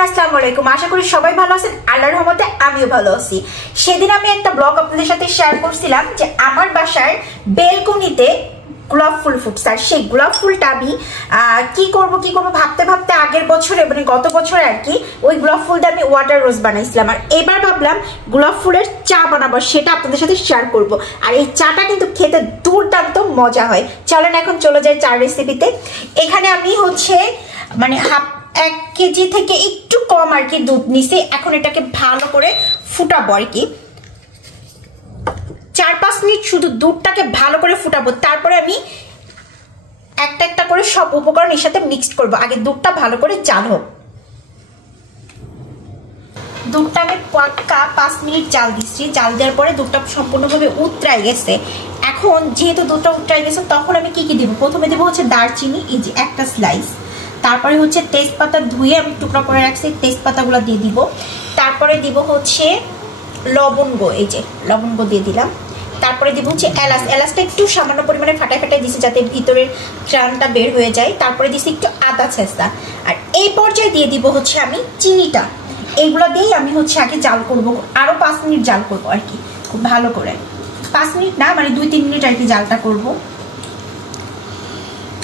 Everyone আসসালামু আলাইকুম। আশা করি সবাই ভালো আছেন, আল্লাহর রহমতে আমিও ভালো আছি। সেদিন আমি একটা ব্লগ আপনাদের সাথে শেয়ার করছিলাম যে আমার বাসার বেলকনিতে গোলাপ ফুল ফুটছে, আর সেই গোলাপ ফুলটা আমি কি করব ভাবতে ভাবতে আগের বছরে মানে গত বছরে আর কি ওই গোলাপ ফুলটা আমি ওয়াটার রোজ বানাইছিলাম, আর এবার ভাবলাম গোলাপ ফুলের চা বানাবো, সেটা আপনাদের সাথে শেয়ার করব। আর এই চাটা কিন্তু খেতে দুর্দান্ত মজা হয়। চলেন এখন চলে যাই চা রেসিপিতে। এখানে আমি হচ্ছে মানে 1 কেজি থেকে একটু কম আর কি দুধ নিছি। এখন এটাকে ভালো করে ফুটাবো আর কি 4-5 মিনিট শুধু দুধটাকে ভালো করে ফুটাবো। তারপরে আমি একটা একটা করে সব উপকরণ এর সাথে মিক্সড করব। আগে দুধটা ভালো করে জাল হোক। দুধটা আমি পাক্কা 5 মিনিট জাল দিচ্ছি। জাল দেওয়ার পরে দুধটা সম্পূর্ণভাবে উতরাই গেছে। এখন যেহেতু দুধটা উতরাই গেছে তখন আমি কি কি দিব? প্রথমে দেবো হচ্ছে দারচিনি, এই যে একটা স্লাইস। তারপরে হচ্ছে তেজপাতা ধুয়ে আমি টুকরা করে রাখছি, তেজপাতাগুলো দিয়ে দিব। তারপরে দিব হচ্ছে লবঙ্গ, এই যে লবঙ্গ দিয়ে দিলাম। তারপরে দিব হচ্ছে এলাচ। এলাচটা একটু সামান্য পরিমাণে ফাটায় ফাটায় দিছি যাতে ভিতরের ঘ্রাণটা বের হয়ে যায়। তারপরে দিছি একটু আদা ছেঁচা। আর এই পর্যায়ে দিয়ে দিব হচ্ছে আমি চিনিটা। এইগুলো দিয়েই আমি হচ্ছে আগে জাল করব, আরও 5 মিনিট জাল করব আর কি, খুব ভালো করে। 5 মিনিট না, মানে 2-3 মিনিট আর কি জালটা করব,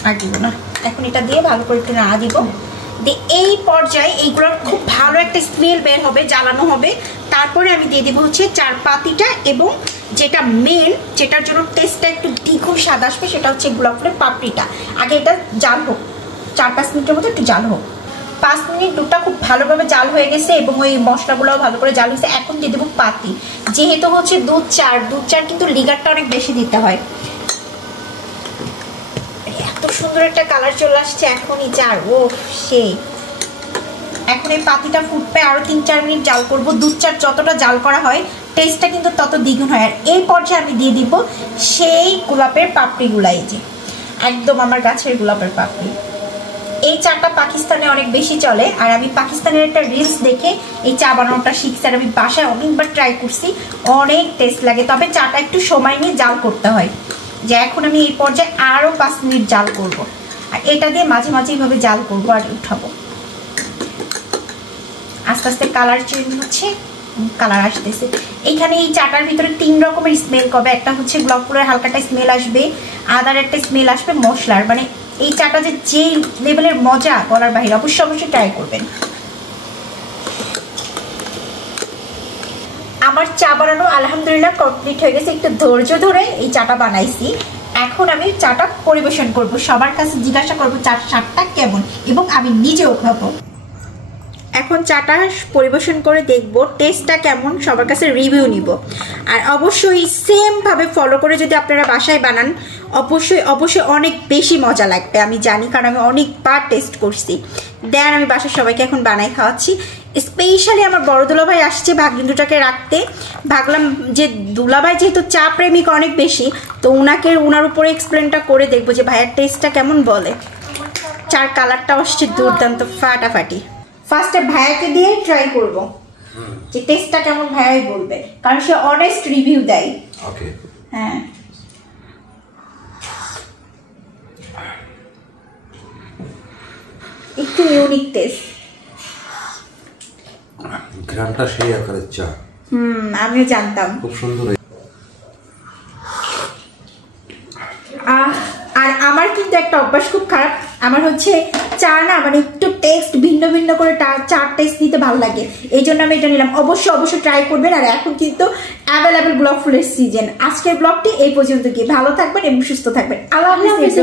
আর দিব না। এখন এটা দিয়ে ভালো করে একটু নাড়া দিব। এই পর্যায়ে এইগুলোর খুব ভালো একটা স্মেল বের হবে, জ্বালানো হবে। তারপরে আমি দিয়ে দিব হচ্ছে চারপাতিটা, এবং যেটা মেন, যেটার জন্য টেস্টটা একটু দ্বিগুণ স্বাদ আসবে, সেটা হচ্ছে গোলাপ ফুলের পাপড়িটা। আগে এটা জাল হোক, 4-5 মিনিটের মতো একটু জাল হোক। 5 মিনিট দুধটা খুব ভালোভাবে জাল হয়ে গেছে এবং ওই মশলাগুলোও ভালো করে জাল হয়েছে। এখন দিয়ে দেবো পাতি। যেহেতু হচ্ছে দুধ চার কিন্তু লিগারটা অনেক বেশি দিতে হয়। এত সুন্দর একটা কালার চলে আসছে এখনই চার, ও সেই। এখন এই পাতিটা ফুটবে, আরো 3-4 মিনিট জাল করব। দুধ চার যতটা জাল করা হয় টেস্টটা কিন্তু তত দ্বিগুণ হয়। আর এই পর্যায়ে আমি দিয়ে দিব সেই গোলাপের পাপড়িগুলা, এই যে একদম আমার গাছের গোলাপের পাপড়ি। এই চাটা পাকিস্তানে অনেক বেশি চলে, আর আমি পাকিস্তানের একটা রিলস দেখে এই চা বানানোটা শিখছি। আর আমি বাসায় অনেকবার ট্রাই করছি, অনেক টেস্ট লাগে। তবে চাটা একটু সময় নিয়ে জাল করতে হয়। যে এখন আমি এই পর্যায়ে আরো 5 মিনিট জাল করব, আর এটা দিয়ে মাঝে মাঝে এইভাবে জাল করবো আর উঠাবো। আস্তে আস্তে কালার চেঞ্জ হচ্ছে, কালার আসতেছে। এখানে এই চাটার ভিতরে 3 রকমের স্মেল হবে। একটা হচ্ছে গোলাপ ফুলের হালকাটা স্মেল আসবে, আদার একটা স্মেল আসবে, মশলার। মানে এই চাটা যে লেভেলের মজা বলার বাইরে। অবশ্যই ট্রাই করবেন। আমার চা বানানো আলহামদুলিল্লাহ কমপ্লিট হয়ে গেছে। একটু ধৈর্য ধরে এই চাটা বানাইছি। এখন আমি চাটা পরিবেশন করব, সবার কাছে জিজ্ঞাসা করব চার স্বাদটা কেমন, এবং আমি নিজেও খাবো। এখন চাটা পরিবেশন করে দেখব টেস্টটা কেমন, সবার কাছে রিভিউ নিব। আর অবশ্যই সেম ভাবে ফলো করে যদি আপনারা বাসায় বানান অবশ্যই অনেক বেশি মজা লাগবে, আমি জানি, কারণ আমি অনেকবার টেস্ট করছি। দেন আমি বাসায় সবাইকে এখন বানাই খাওয়াচ্ছি। স্পেশালি আমার বড় দুলাভাই আসছে ভাগিনটাকে রাখতে। ভাবলাম যে দুলাভাই যেহেতু চা প্রেমিক অনেক বেশি, তো ওনার উপরে এক্সপ্লেনটা করে দেখবো যে ভাইয়ার টেস্টটা কেমন বলে। চার কালারটা আসছে দুর্দান্ত ফাটাফাটি। ফার্স্টে ভাইয়াকে দিয়ে ট্রাই করব যে টেস্টটা কেমন, ভাইয়াই বলবে, কারণ সে অনেস্ট রিভিউ দেয়। ওকে, হ্যাঁ, একটু ইউনিক টেস্ট। ঘ্রাণটা সেই আকারের চা। আমিও জানতাম, খুব সুন্দর। আর আমার কিন্তু একটা অভ্যাস খুব খারাপ, আমার হচ্ছে চা না মানে একটু টেস্ট ভিন্ন ভিন্ন করে চার টেস্ট নিতে ভালো লাগে, এই জন্য আমি এটা নিলাম। অবশ্যই ট্রাই করবেন। আর এখন কিন্তু অ্যাভেলেবেল গোলাপ ফুলের সিজন। আজকের ব্লগটি এই পর্যন্ত, কি ভালো থাকবেন এবং সুস্থ থাকবেন। আল্লাহ হাফেজ।